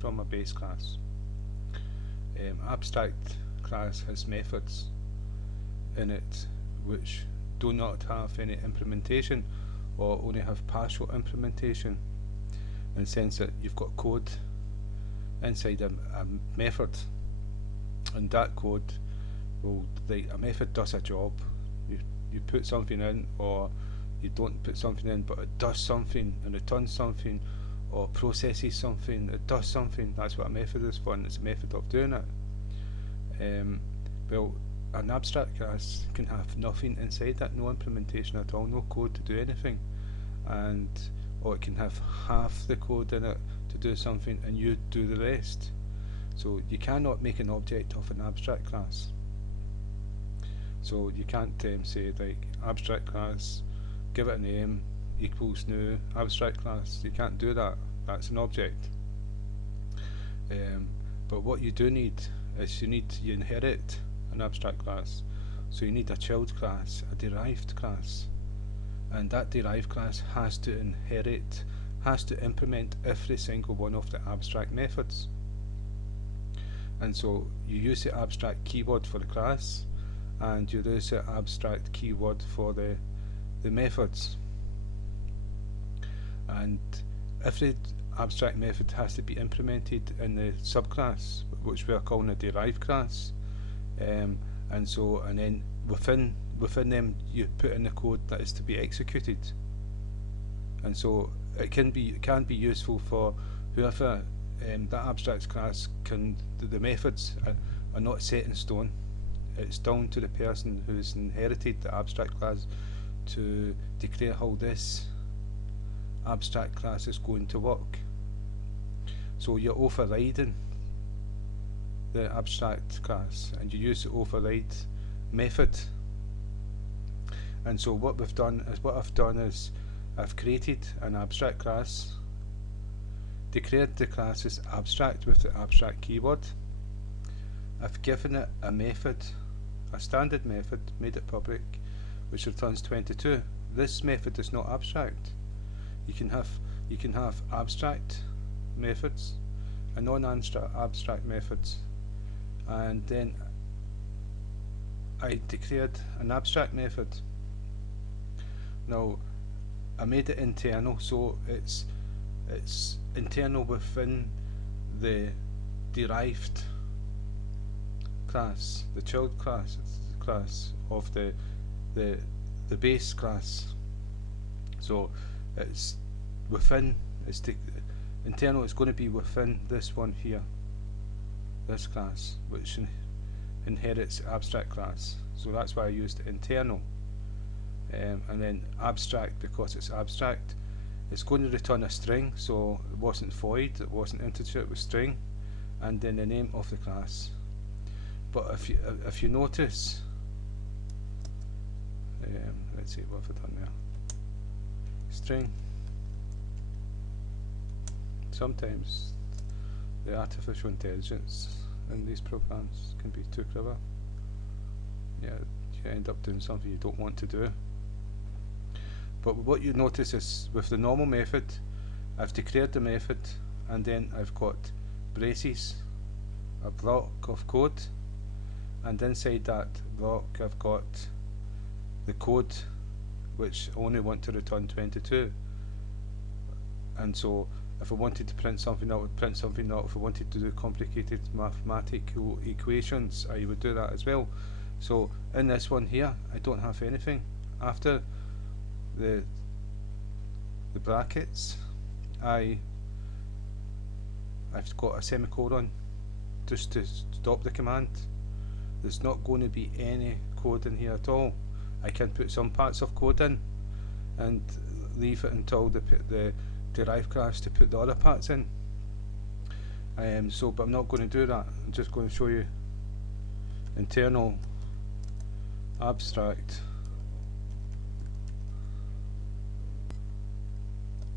from a base class. Abstract class has methods in it which do not have any implementation or only have partial implementation, in the sense that you've got code inside a method, and that code will, like, a method does a job. You put something in, or you don't put something in, but it does something and returns something, or processes something, it does something. That's what a method is for, and it's a method of doing it. Well, an abstract class can have nothing inside that, no implementation at all, no code to do anything, or it can have half the code in it to do something and you do the rest. So you cannot make an object of an abstract class. So you can't say, like, abstract class, give it a name, equals new abstract class. You can't do that. That's an object. But what you do need is you inherit an abstract class. So you need a child class, a derived class, and that derived class has to implement every single one of the abstract methods. And so you use the abstract keyword for the class, and you use the abstract keyword for the methods. And every abstract method has to be implemented in the subclass, which we are calling a derived class. And then within them you put in the code that is to be executed. And so it can be useful for whoever that abstract class can. The methods are not set in stone. It's down to the person who's inherited the abstract class to declare how this abstract class is going to work. So you're overriding the abstract class, and you use the override method. And so what I've done is I've created an abstract class, declared the class as abstract with the abstract keyword. I've given it a method, a standard method, made it public, which returns 22. This method is not abstract. You can have abstract methods and non-abstract methods. And then I declared an abstract method. Now I made it internal, so it's internal within the derived class, the child class of the base class. So it's within, internal is going to be within this one here, this class, which inherits abstract class. So that's why I used internal. And then abstract, because it's abstract, it's going to return a string, so it wasn't void, it wasn't integer, it was string, and then the name of the class. But if you notice, let's see, what have I done there? String. Sometimes the artificial intelligence in these programs can be too clever. Yeah, you end up doing something you don't want to do. But what you notice is, with the normal method, I've declared the method, and then I've got braces, a block of code, and inside that block I've got the code which I only want to return 22. And so if I wanted to print something out, I would print something out. If I wanted to do complicated mathematical equations, I would do that as well. So in this one here, I don't have anything. After the brackets, I've got a semicolon just to stop the command. There's not going to be any code in here at all. I can put some parts of code in and leave it until the derived class to put the other parts in. But I'm not going to do that. I'm just going to show you internal abstract.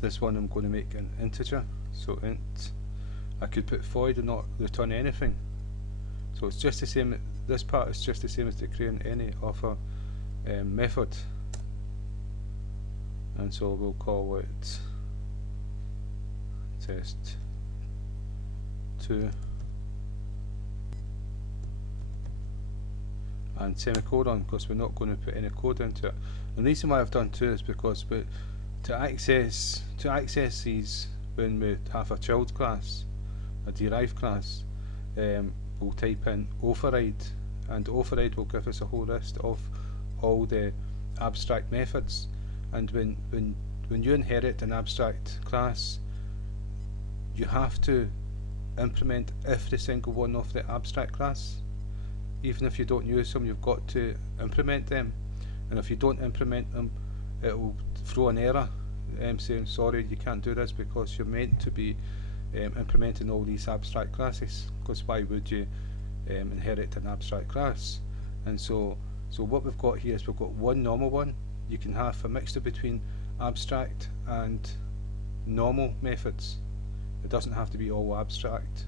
This one I'm going to make an integer, so int. I could put void and not return anything. So it's just the same. This part is just the same as declaring any other method. And so we'll call it test 2 and semicolon, because we're not going to put any code into it. And the reason why I've done 2 is because to access these, when we have a child class, a derived class, we'll type in override, and override will give us a whole list of all the abstract methods. And when you inherit an abstract class, you have to implement every single one of the abstract class. Even if you don't use them, you've got to implement them, and if you don't implement them, it will throw an error saying sorry, you can't do this because you're meant to be implementing all these abstract classes, because why would you inherit an abstract class? And so what we've got here is we've got one normal one. You can have a mixture between abstract and normal methods. It doesn't have to be all abstract.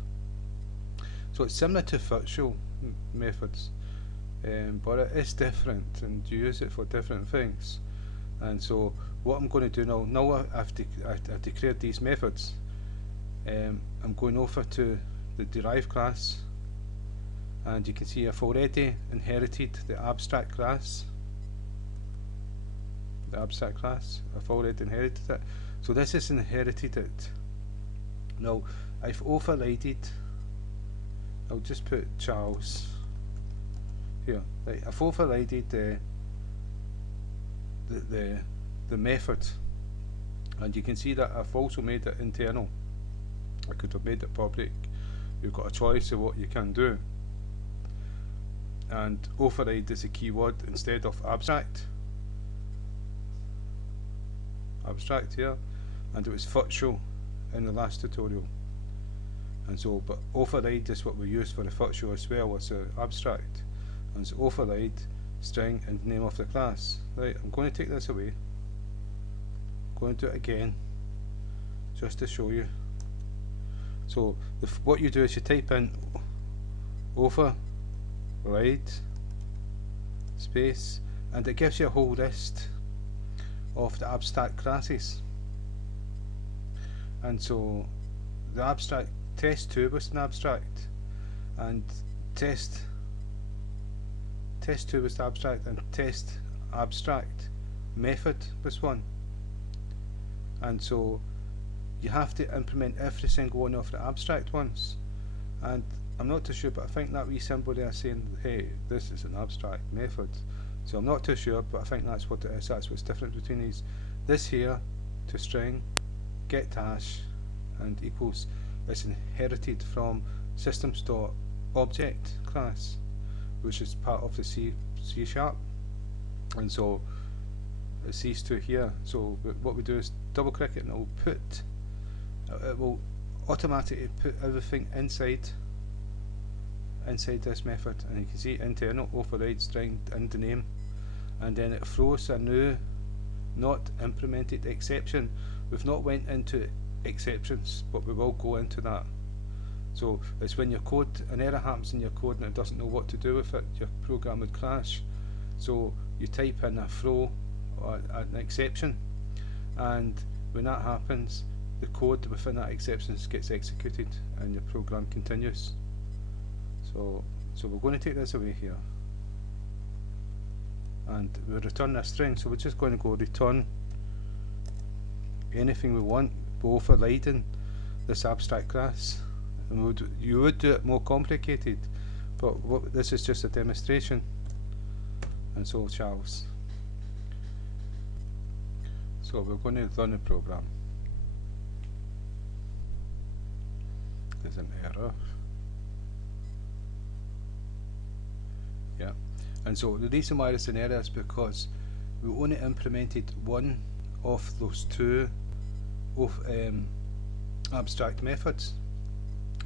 So it's similar to virtual methods, but it is different, and you use it for different things. And so what I'm going to do now I've declared these methods, I'm going over to the derived class, and you can see I've already inherited the abstract class. I've already inherited it. So this is inherited it. Now I've overridden. I'll just put Charles here. Right, I've overridden the method, and you can see that I've also made it internal. I could have made it public. You've got a choice of what you can do. And override is a keyword instead of abstract. Abstract here, and it was virtual in the last tutorial. And so, but override is what we use for the virtual as well as the abstract. And so override string and name of the class. Right, I'm going to take this away. I'm going to do it again just to show you. So what you do is you type in override space, and it gives you a whole list of the abstract classes. And so the abstract test2 was an abstract, and test2 was the abstract, and test abstract method was one. And so you have to implement every single one of the abstract ones. And I'm not too sure, but I think that wee symbol there saying, hey, this is an abstract method. So I'm not too sure, but I think that's what it is. That's what's different between these. This here, to string, get hash, and equals, is inherited from systems.object class, which is part of the C#. And so it's these two here. So what we do is double click it, and it will automatically put everything inside this method. And you can see internal override string into name, and then it throws a new not implemented exception. We've not went into exceptions, but we will go into that. So it's when your code, an error happens in your code and it doesn't know what to do with it, your program would crash. So you type in a throw or an exception, and when that happens, the code within that exception gets executed and your program continues. So we're going to take this away here, and we'll return a string. So we're just going to go return anything we want, overriding this abstract class. And you would do it more complicated, but this is just a demonstration. And so Charles. So we're going to run the program. There's an error. Yeah, and so the reason why it's an error is because we only implemented one of those two of abstract methods,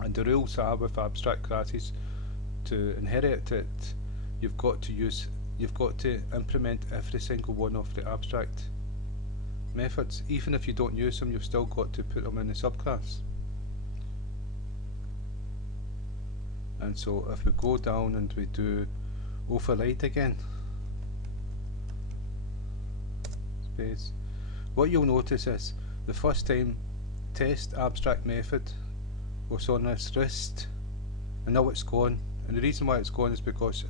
and the rules are with abstract classes, to inherit it, you've got to implement every single one of the abstract methods. Even if you don't use them, you've still got to put them in the subclass. And so if we go down and we do override again, space, what you'll notice is the first time test abstract method what's on this wrist, and now it's gone. And the reason why it's gone is because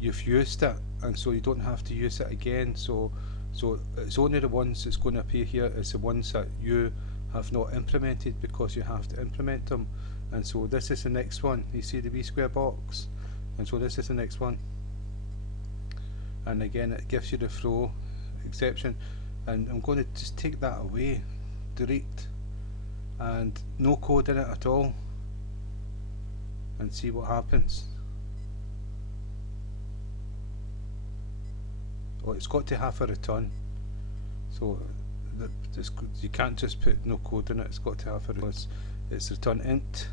you've used it, and so you don't have to use it again. So it's only the ones that's going to appear here is the ones that you have not implemented, because you have to implement them. And so this is the next one. You see the V square box, and so this is the next one. And again, it gives you the throw exception, and I'm going to just take that away, delete, and no code in it at all, and see what happens. Oh, it's got to have a return, so you can't just put no code in it, it's got to have a return. It's return int.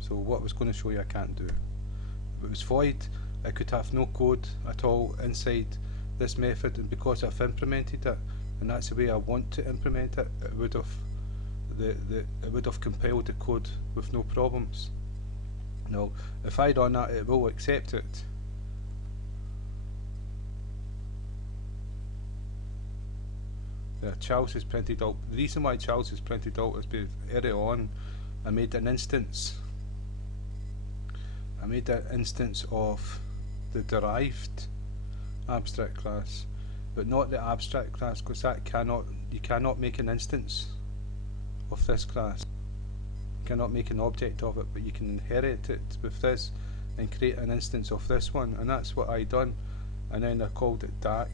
So what I was going to show you I can't do. If it was void, I could have no code at all inside this method, and because I've implemented it, and that's the way I want to implement it, it would have compiled the code with no problems. Now, if I run that, it will accept it. Yeah, Charles is printed out. The reason why Charles is printed out is because early on I made an instance. I made an instance of the derived abstract class, but not the abstract class, because that you cannot make an instance of this class. You cannot make an object of it, but you can inherit it with this and create an instance of this one, and that's what I done. And then I called it DAC,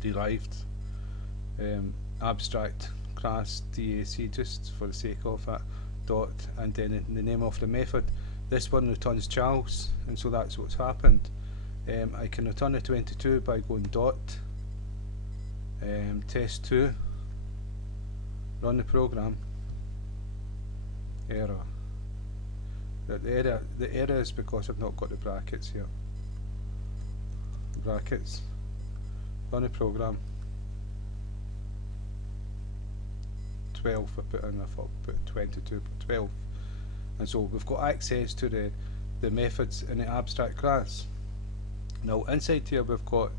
derived abstract class DAC, just for the sake of it, dot, and then in the name of the method. This one returns Charles, and so that's what's happened. I can return the 22 by going dot test2, run the program, error. The error is because I've not got the brackets here. Brackets, run the program. 12 I put in, I thought I put 22 but 12, and so we've got access to the methods in the abstract class. Now inside here we've got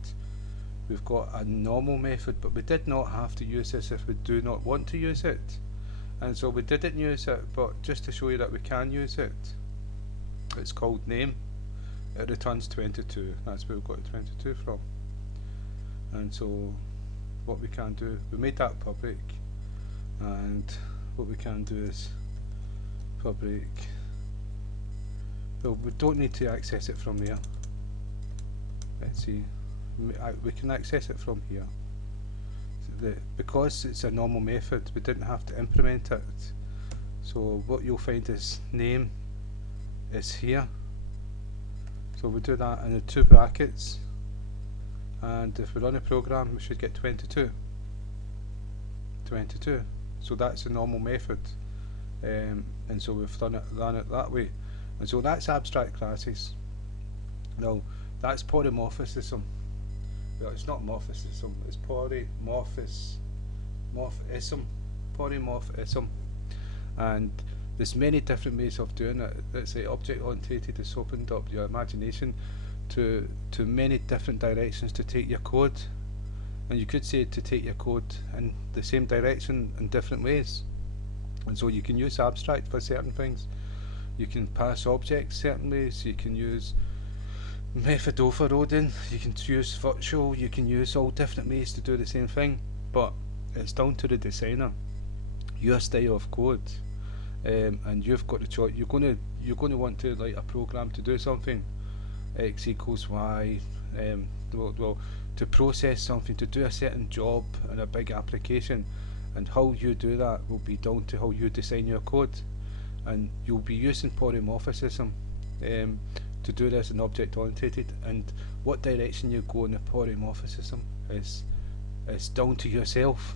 a normal method, but we did not have to use this if we do not want to use it, and so we didn't use it, but just to show you that we can use it, it's called name. It returns 22, that's where we've got 22 from. And so what we can do, we made that public, and what we can do is public. Well, we don't need to access it from there. Let's see, we can access it from here. So because it's a normal method, we didn't have to implement it. So what you'll find is name is here. So we do that in the two brackets, and if we run a program, we should get 22. 22. So that's a normal method, and so we've run it that way, and so that's abstract classes. Now that's polymorphism. Well, it's not morphism, it's polymorphism, and there's many different ways of doing it. It's like object oriented has opened up your imagination to many different directions to take your code. And you could say to take your code in the same direction in different ways. And so you can use abstract for certain things. You can pass objects certain ways. You can use method overloading. You can use virtual. You can use all different ways to do the same thing. But it's down to the designer, your style of code, and you've got the choice. You're going to want to write a program to do something. X equals Y. Well, to process something, to do a certain job in a big application, and how you do that will be down to how you design your code. And you'll be using polymorphism to do this in object oriented, and what direction you go in the polymorphism is down to yourself.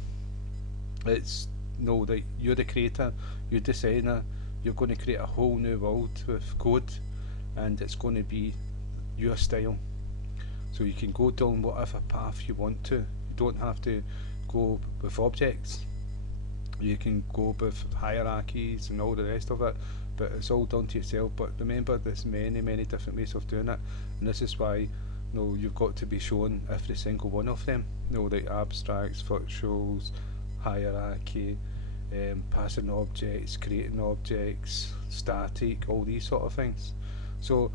It's that you're the creator, you're the designer, you're going to create a whole new world with code, and it's going to be your style. So you can go down whatever path you want to. You don't have to go with objects. You can go with hierarchies and all the rest of it, but it's all down to yourself. But remember, there's many different ways of doing it, and this is why you've got to be shown every single one of them. The abstracts, virtuals, hierarchy, passing objects, creating objects, static, all these sort of things. So